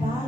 God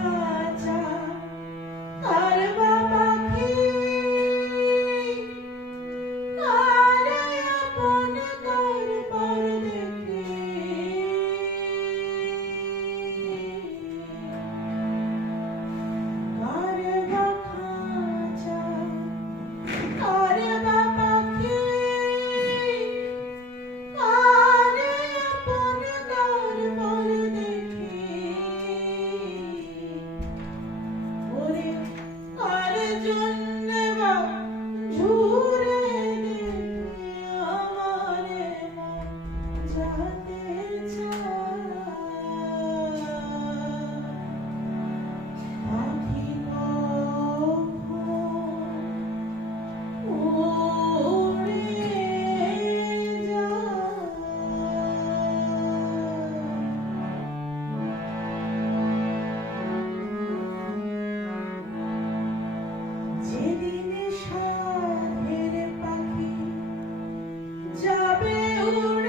you.